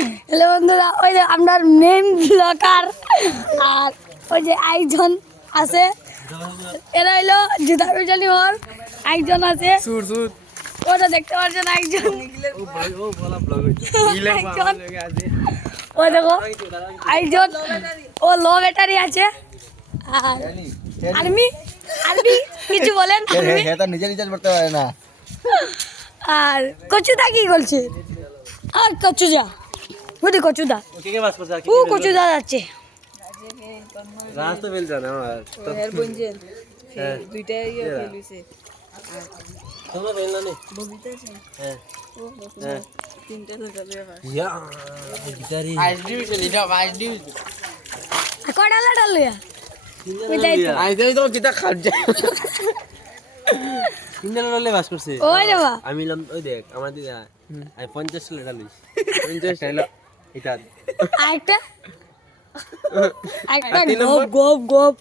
Hello বন্ধুরা, ওই যে আপনার মেন ব্লগার আর ওই যে একজন আছে, এরা হইলো জুতা বিজানি হর একজন আছে, ওটা দেখতে পাচ্ছেন একজন, ও দেখো একজন, ও লো ব্যাটারি আছে। আর আর্মি আর্মি কিছু বলেন? করতে পারে না। আর কচুদা কি বলছে? আর কচুদা বুঝি কচুদা ও কচুদা যাচ্ছে। রাস্তা ফেল জানা আমার তো এর বঞ্জেল দুইটা ইয়ে ফেলিছে তোমরা ফেল না নে ববিতা আছে হ্যাঁ ও তিনটা লাগালে আবার ইয়া গিটারি আইডি লিডা আইডি কড়া লাডাল লিয়া আইডি তো কিটা খাজা তিনজন ললে বাস করছে ওই রে বা আমি লম ওই দেখ আমার দিদা আই 50 লিটার লইছ 50 টাইলো এটা আরেকটা আরেকটা গপ গপ গপ